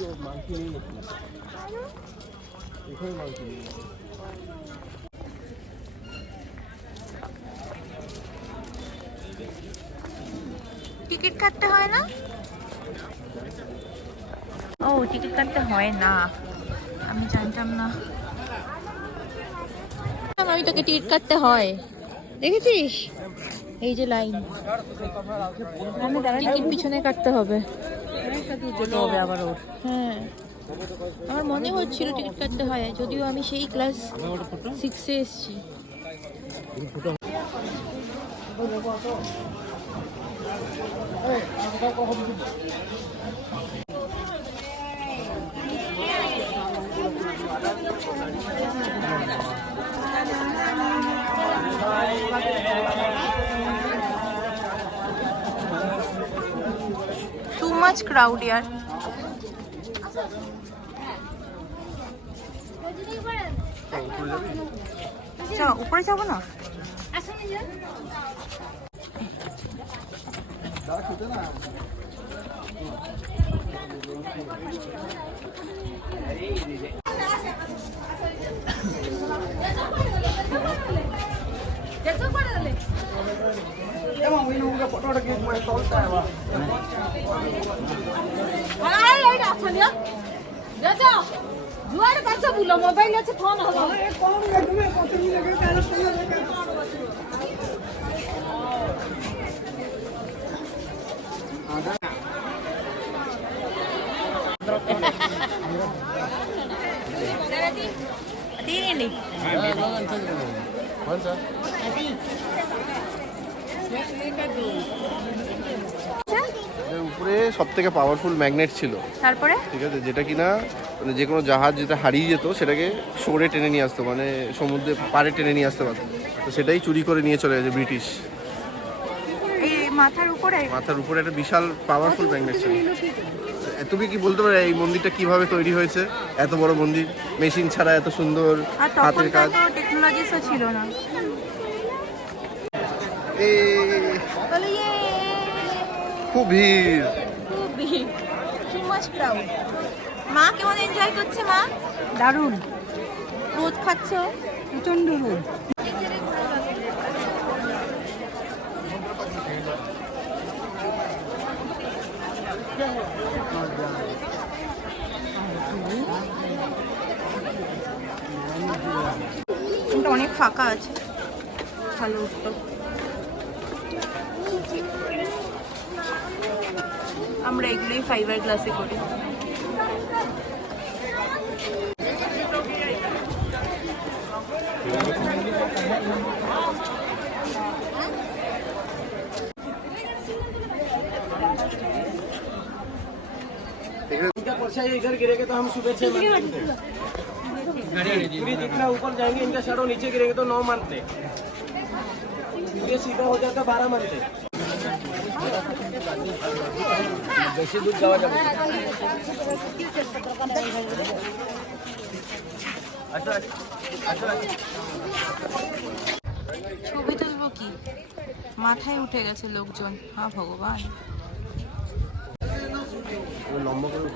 Ticket কাটতে হয় না? ও টিকিট কাটতে হয় না, আমি জানতাম না। আমি তোকে টিকিট কাটতে হয়, দেখেছিস? এই যে লাইন, টিকিট পিছনে কাটতে হবে। হ্যাঁ, আমার মনে হচ্ছিল টিকিট কাটতে হয়, যদিও আমি সেই ক্লাস 6-এ এসেছি। Too much crowd here. চলো উপরে যাবো না? মোবাইল আছে, ফোন হলো। উপরে সব থেকে পাওয়ারফুল ম্যাগনেট ছিল, তারপরে ঠিক আছে, যেটা কিনা মানে যে কোনো জাহাজ যেটা হারিয়ে যেত সেটাকে শোরে টেনে নিয়ে আসতো, মানে সমুদ্রে পাড়ে টেনে নিয়ে আসতে পারতো। তো সেটাই চুরি করে নিয়ে চলে গেছে ব্রিটিশ। এই মাথার উপরে একটা বিশাল পাওয়ারফুল ম্যাগনেট ছিল। তুমি কি বলতে পারো এই মন্দিরটা কিভাবে তৈরি হয়েছে? এত বড় মন্দির, মেশিন ছাড়া এত সুন্দর হাতের কাজ, টেকনোলজিসও ছিল না। খুব ভিড়, Too much crowd. মা কেমন এনজয় করছে? মা দারুণ। রোদ খাচ্ছ? প্রচন্ড রোদ। কিন্তু অনেক ফাঁকা আছে, ভালো উঠতো। আমরা এগুলোই ফাইবার গ্লাসে করি। इधर गिरेंगे तो हम सुबह 6 मानते, पूरी जितना ऊपर जाएंगे इनका शैडो नीचे गिरेंगे तो 9 मानते, ये सीधा हो जाता 12 मानते। বেশি দূর যাওয়া যাবে। ছবি তুলবো কি, মাথায় উঠে গেছে লোকজন। হ্যাঁ ভগবান, লম্বা করে